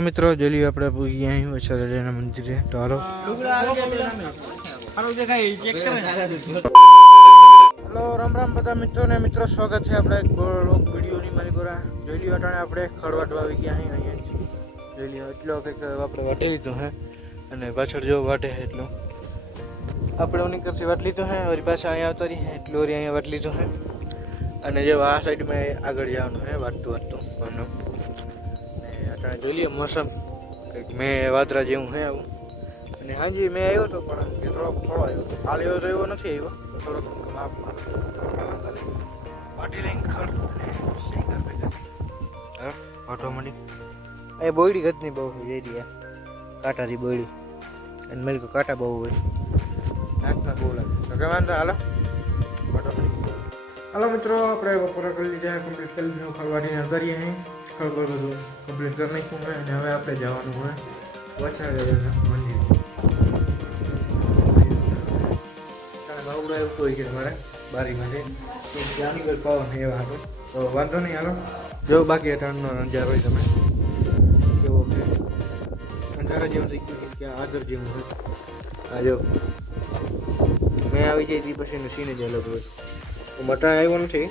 મિત્રો જોઈ લઈએ આપણે પૂગી અહીં વછરાજાના મંદિરે તો હાલો હેલો રામ રામ બધા મિત્રોને મિત્રો સ્વાગત છે આપણે એક બ્લોગ વિડીયોની મારી ગોરા જોઈ લ્યો અટાણે આપણે ખડવાટવા આવી ગયા અહીંયા જોઈ લ્યો એટલો કંઈક આપણે વાટે લીધું હે અને પાછળ જો વાટે છે એટલું આપણે ઓની કરતી વાટ લીધું હે વળી પાછા અહીંયા આવતા રહી એટલું વળી અહીંયા વાટ લીધું હે અને જે આ સાઈડમાં આગળ જવાનું હે વાટતું વાટતું ઘરનું અટાણે જોઈ લઈએ મોસમ કંઈક મેં વાદરા જેવું હે આવું અને હાજી મેં આવ્યો હતો પણ એ થોડો આવ્યો હાલ એવો તો એવો નથી આવ્યો થોડોક માપ પાટી લઈને ખડ વાટવા માંડી એ બોયડી ગતની બહુ જઈ રહ્યા કાંટાથી બોયડી અને મેં કાંટા બહુ હોય નાખતા બહુ લાગે તો કે વાંધો હાલો વાટવા માંડી હાલો મિત્રો આપણે બપોરે કરી લીધા કમ્પ્લીટ કરી લીધું ખડવાટીને કરીએ અહીં ખબર બધું કમ્પ્લીટ કરી નાખ્યું હોય અને હવે આપણે જવાનું હોય વછરાજાના મંદિર બાવડા એવું હોય કે મારે બારીમાં છે ત્યાંની કોઈ પવન એવા હતો તો વાંધો નહીં હાલો જો બાકી ઠંડનો નજારો હોય તમે કેવો કે અંધારા જેવું થઈ ગયું કે આદર જેવું હોય આ જો મેં આવી જાય તે પછીનું સીન જ અલગ હોય હું મટા આવ્યો નથી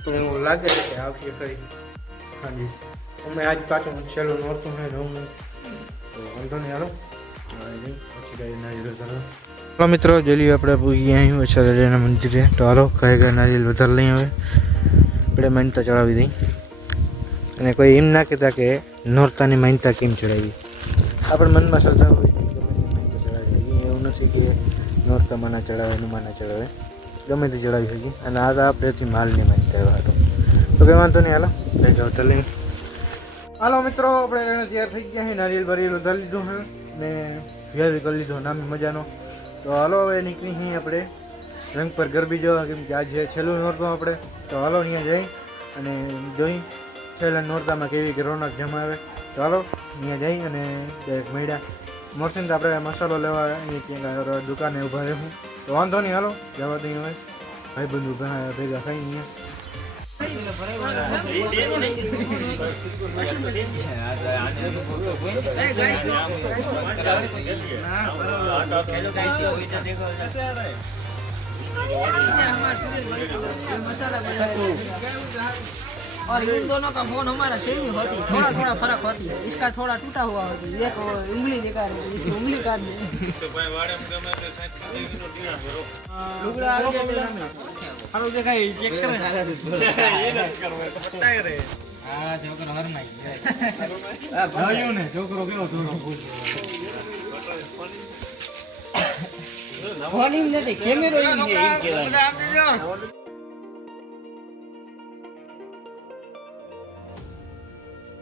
પણ એવું લાગે છે કે આવશે ખરી હાજી અમે આજ પાછું છેલ્લું નોરતું હોય નવું તો વાંધો નહીં હાલો પછી ગાડી નારિયેલ વધારવા મિત્રો જોઈ લઈએ આપણે પૂગી અહીં વછરાજાના મંદિરે તો હાલો કહે કે નારિયેલ વધારે લઈ આવે આપણે માન્યતા ચડાવી દઈ અને કોઈ એમ ના કહેતા કે નોરતાની માન્યતા કેમ ચડાવી આપણે મનમાં શ્રદ્ધા હોય ગમે તે માન્યતા ચડાવી એવું નથી કે નોરતામાં ના ચડાવે એનુંમાં ના ચડાવે ગમે તે ચડાવી શકીએ અને આ તો આપણેથી માલની માન્યતા એવા હતો તો કંઈ વાંધો નહીં હાલો લઈ જાઓ તો લઈને હાલો મિત્રો આપણે તૈયાર થઈ ગયા છે નારિયેલ બારિયેલ વધારી લીધું છે ને વ્યાજ કરી લીધો નામી મજાનો તો હાલો હવે નીકળી અહીં આપણે રંગ પર ગરબી જવા કેમ કે આજે છેલ્લું નોરતું આપણે તો હાલો અહીંયા જઈ અને જોઈ છેલ્લા નોરતામાં કેવી રોનક જમાવે તો હાલો અહીંયા જઈ અને એક મેળા મળશે ને તો આપણે મસાલો લેવા અહીં ક્યાંક દુકાને ઊભા રહેવું તો વાંધો નહીં હાલો જવા દઈએ હવે ભાઈબંધુ ઘણા ભેગા થઈ और इन दोनों का फोन हमारा सेम ही होती है, थोड़ा थोड़ा फर्क होती है। इसका थोड़ा टूटा हुआ होती है, एक उंगली निकाल है, इसकी उंगली काट दी। तो भाई वाड़े में मैं तो साइड कर दी नो दिया करो लुगड़ा आ गया ना हालो देखा ये चेक कर ये ना करो पट्टा रे हां छोकरो हर नहीं आ भाइयों ने छोकरो केવો થોડો ફોન નથી કેમેરો ઈ છે એમ કહેવાય